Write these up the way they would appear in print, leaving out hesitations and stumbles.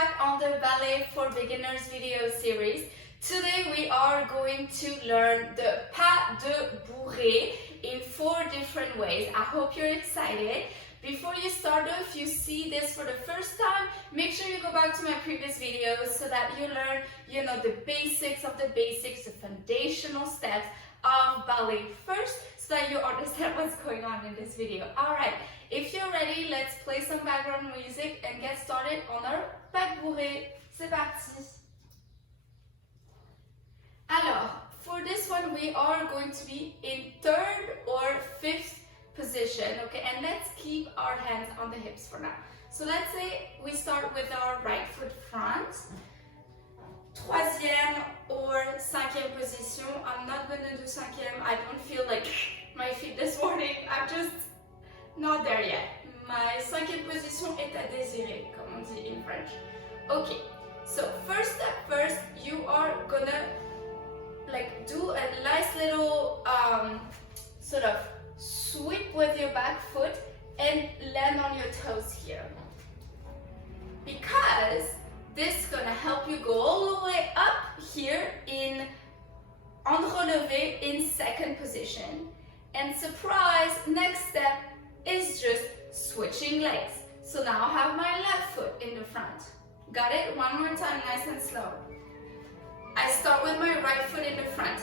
back on the Ballet for Beginners video series. Today we are going to learn the pas de bourrée in 4 different ways. I hope you're excited. Before you start though, if you see this for the first time, make sure you go back to my previous videos so that you learn, the basics of the basics, the foundational steps of ballet first, so that you understand what's going on in this video. Alright, if you're ready, let's play some background music and get started on our pas de bourrée. C'est parti! Alors, for this one, we are going to be in 3rd or 5th position, okay? And let's keep our hands on the hips for now. So let's say we start with our right foot front. 3e or 5e position. I'm not going to do 5e. I don't feel like my feet this morning. I'm just not there yet. My 5e position est à désirer, comme on dit in French. Okay, so first step first, you are gonna do a nice little sort of sweep with your back foot and land on your toes here. Because this is gonna help you go all the way up here in en relevé in 2nd position. And surprise, next step is just switching legs. So now I have my left foot in the front. Got it? One more time, nice and slow. I start with my right foot in the front.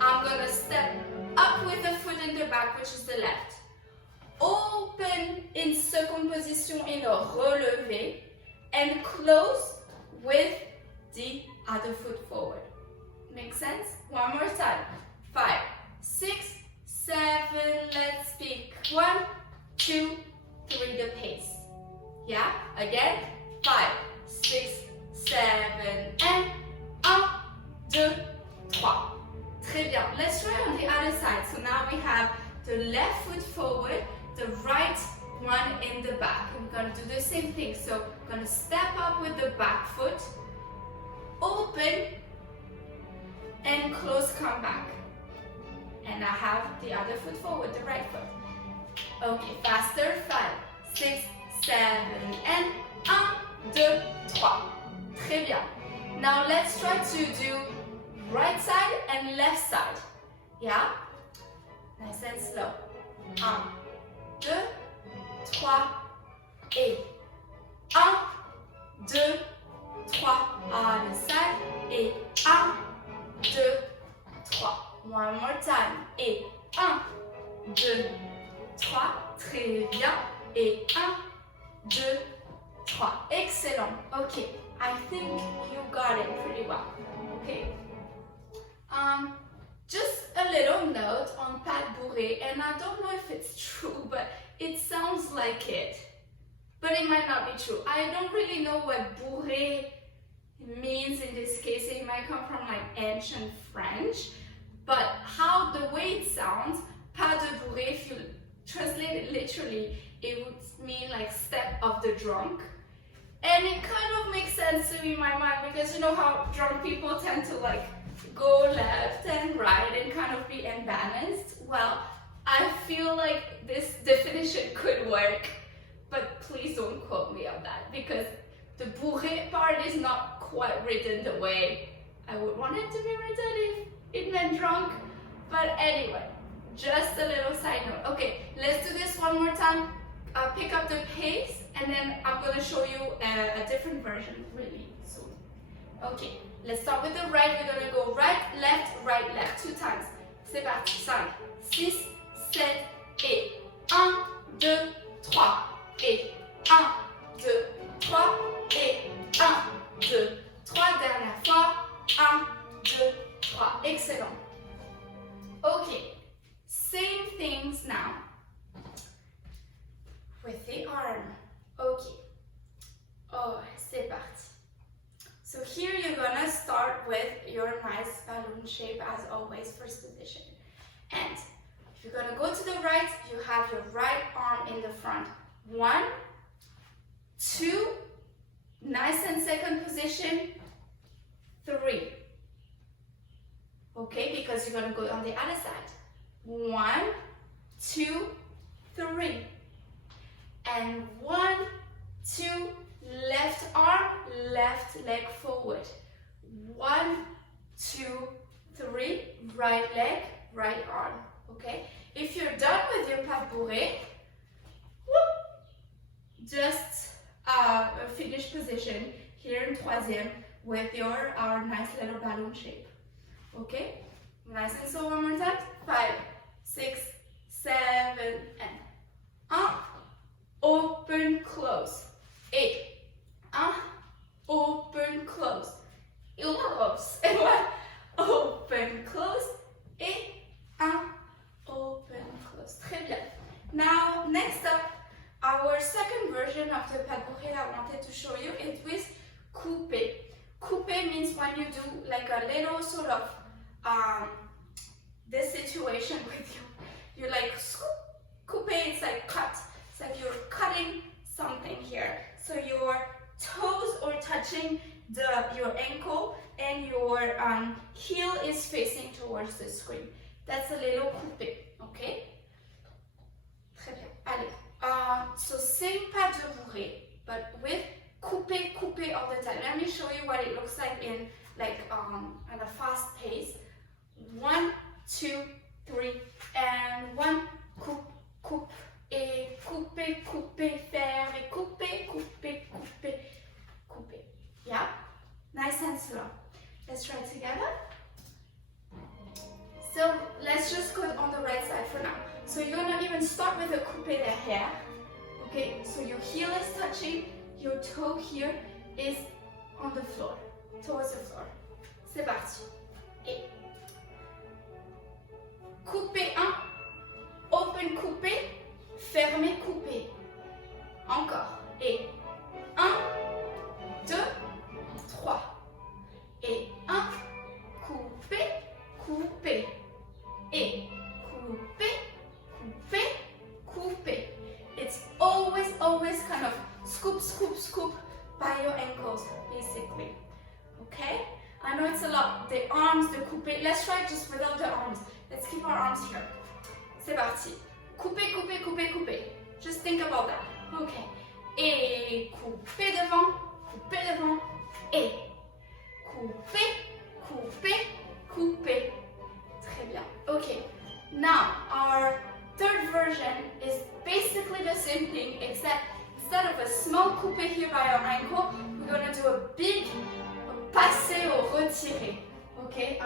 I'm gonna step up with the foot in the back, which is the left. Open in 2nd position in a relevé and close with the other foot forward. Make sense? One more time. 5, 6, 7, let's speak. 1, 2, 3, the pace. Yeah? Again. 5, 6, 7, and 1, 2, 3. Très bien. Let's try on the other side. So now we have the left foot forward, the right one in the back. And we're going to do the same thing. So we're going to step up with the back foot, open, and close, come back. And I have the other foot forward, the right foot. Okay, faster. 5, 6, 7, and 1, 2, 3. Très bien. Now let's try to do right side and left side. Yeah? Nice and slow. 1, 2, 3, et 1, 2, 3. Other side, et 1, 2, 3. One more time, et 1, 2, 3. Très bien. Et 1, 2, 3. Excellent. Okay, I think you got it pretty well. Okay. Just a little note on pas de bourrée, and I don't know if it's true, but it sounds like it. But it might not be true. I don't really know what bourrée means in this case. It might come from ancient French, but the way it sounds, pas de bourrée, if you translate it literally, it would mean step of the drunk. And it kind of makes sense to me in my mind, because you know how drunk people tend to go left and right and kind of be unbalanced. Well, I feel like this definition could work, but please don't quote me on that, because the bourrée part is not quite written the way I would want it to be written if it meant drunk. But anyway, just a little side note. Okay, let's do this one more time. Pick up the pace, and then I'm going to show you a different version really soon. Okay, let's start with the right. We're going to go right, left, 2 times. C'est parti. 5, 6, 7, et 1, 2, 3, et 1, 2, 3, et 1, 2, 3. Dernière fois. 1, 2, 3. Excellent. Okay, same things now with the arm. Okay. Oh, c'est parti. So here you're gonna start with your nice balloon shape as always, first position. And if you're gonna go to the right, you have your right arm in the front. 1, 2, nice and 2nd position, 3. Okay, because you're gonna go on the other side. 1, 2, 3. And 1, 2, left arm, left leg forward. 1, 2, 3, right leg, right arm. Okay? If you're done with your pas bourrée, just finish position here in troisième with your nice little balloon shape. Okay? Nice and slow one more time. 5, 6, 7, and 1. Open, close. 8. 1. Open, close. Et 1. Open, close. Et 1. Open, close. Très bien. Now, next up, our second version of the pas bourrée I wanted to show you, it was coupé. Coupé means when you do like a little sort of this situation with you like scoop. Coupé, it's like cut. It's like you're cutting something here. So your toes are touching your ankle and your heel is facing towards the screen. That's a little coupé, okay? Très bien. Allez. So same pas de bourrée, but with coupé all the time. Let me show you what it looks like in at a fast pace. 1, 2, 3, and 1, coupe, coupe, et couper, couper, faire, et couper, couper, couper, couper. Yeah? Nice and slow. Let's try it together. So let's just go on the right side for now. So you're gonna even start with a couper derrière. Okay, so your heel is touching, your toe here is on the floor, towards the floor. C'est parti. Et couper 1, open couper, fermer couper. Encore. Et 1, 2, 3. Et 1, couper, couper. Et couper, couper, couper. It's always kind of scoop, scoop, scoop by your ankles, basically. Okay? I know it's a lot. The arms, the couper. Let's try just without the arms. Let's keep our arms here. C'est parti. Couper, couper, couper, couper. Just think about that. Okay. Et couper devant, et couper, couper, couper. Très bien. Okay. Now, our third version is basically the same thing, except instead of a small couper here by our ankle, we're going to do a big passé or retiré. Okay?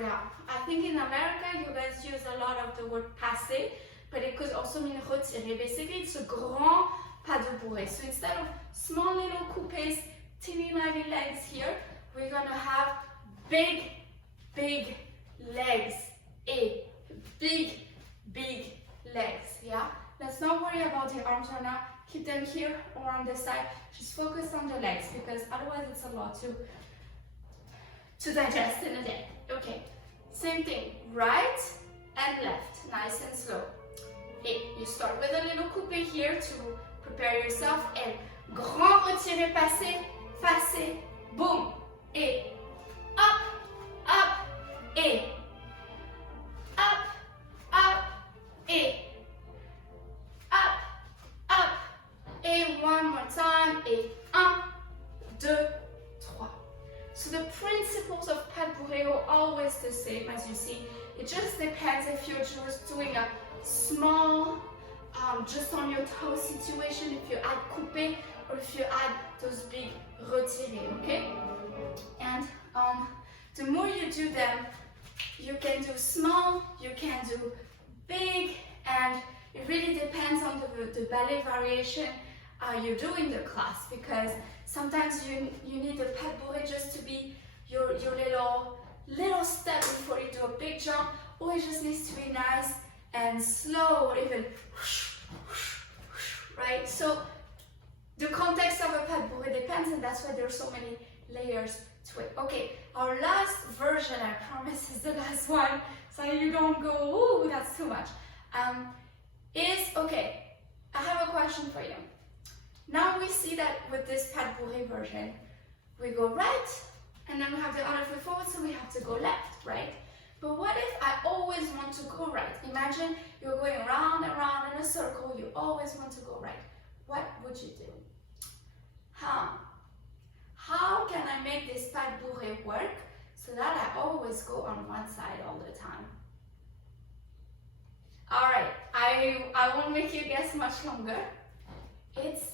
Yeah. I think in America you guys use a lot of the word passé, but it could also mean retiré. Basically, it's a grand pas de bourrée. So instead of small little coupés, teeny tiny legs here, we're going to have big legs. Et big legs. Yeah? Let's not worry about the arms right now. Keep them here or on the side. Just focus on the legs because otherwise it's a lot to digest in a day. Okay, same thing, right and left, nice and slow. Et you start with a little coupé here to prepare yourself and grand retiré passé, passé, boom, et up, et up, et up, et one more time, et 1, 2, 3. So the principles of pas bourrée are always the same, as you see. It just depends if you're just doing a small, just on your toe situation, if you add coupé, or if you add those big retirés, okay? And the more you do them, you can do small, you can do big, and it really depends on the ballet variation you do in the class, because sometimes you need the pas bourrée just to be your little step before you do a big jump, or it just needs to be nice and slow, or even whoosh, whoosh, whoosh, right? So the context of a pas bourrée depends, and that's why there are so many layers to it. Okay, our last version, I promise, is the last one, so you don't go, ooh, that's too much. Okay, I have a question for you. Now we see that with this pas bourrée version, we go right, and then we have the other foot forward, so we have to go left, right? But what if I always want to go right? Imagine you're going round and round in a circle, you always want to go right. what would you do? How can I make this pas de bourrée work so that I always go on one side all the time? Alright, I won't make you guess much longer. It's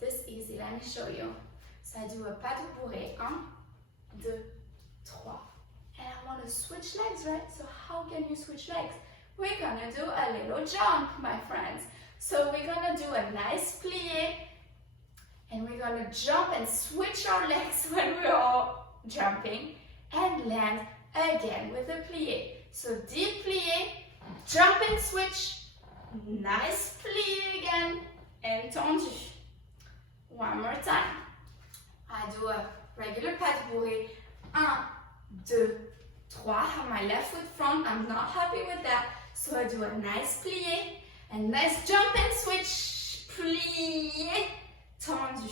this easy, let me show you. So I do a pas de bourrée, 1, 2, 3. And I want to switch legs, right? So how can you switch legs? We're gonna do a little jump, my friends. So we're gonna do a nice plie, and we're gonna jump and switch our legs when we're all jumping, and land again with a plie. So deep plie, jump and switch, nice plie again, and tendu. One more time. I do a regular pas de bourrée, 1, 2, 3, have my left foot front, I'm not happy with that, so I do a nice plie, and nice jump and switch, plie, tendu.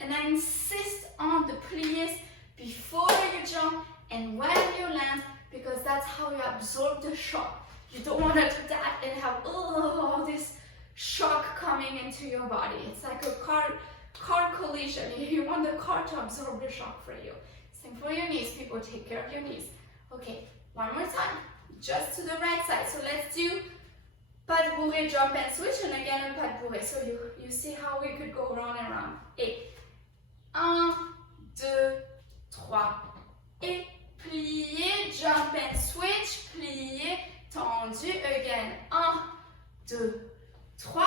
And I insist on the plies before you jump and when you land, because that's how you absorb the shock. You don't want to do that and have all this shock coming into your body. It's like a car collision. You want the car to absorb the shock for you. Same for your knees. People, take care of your knees. Okay, one more time. Just to the right side. So let's do pas de bourrée, jump and switch, and again a pas de bourrée. So you see how we could go round and round. Et 1, 2, 3. Et plié, jump and switch, plié, tendu. Again, 1, 2, 3.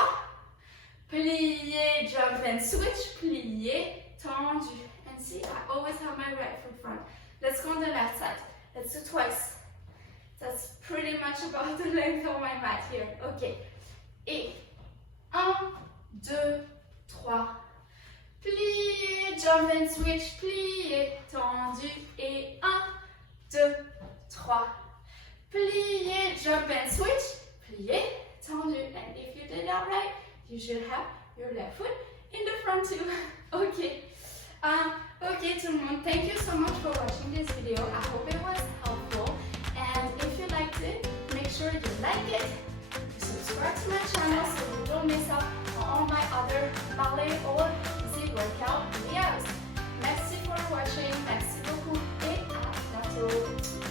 Plié, jump and switch, plié, tendu. And see, I always have my right foot front. Let's go on the left side. Let's do twice. That's pretty much about the length of my mat here. Okay. Et 1, 2, 3. Plié, jump and switch, plié, tendu. Et 1, 2, 3. Plié, jump and switch, plié, tendu. And if you did that right, you should have your left foot in the front too. Okay. Okay, tout le monde, thank you so much for watching this video. I hope it was helpful. And if you liked it, make sure you like it, subscribe to my channel so you don't miss out on all my other ballet or music workout videos. Merci for watching. Merci beaucoup et à bientôt.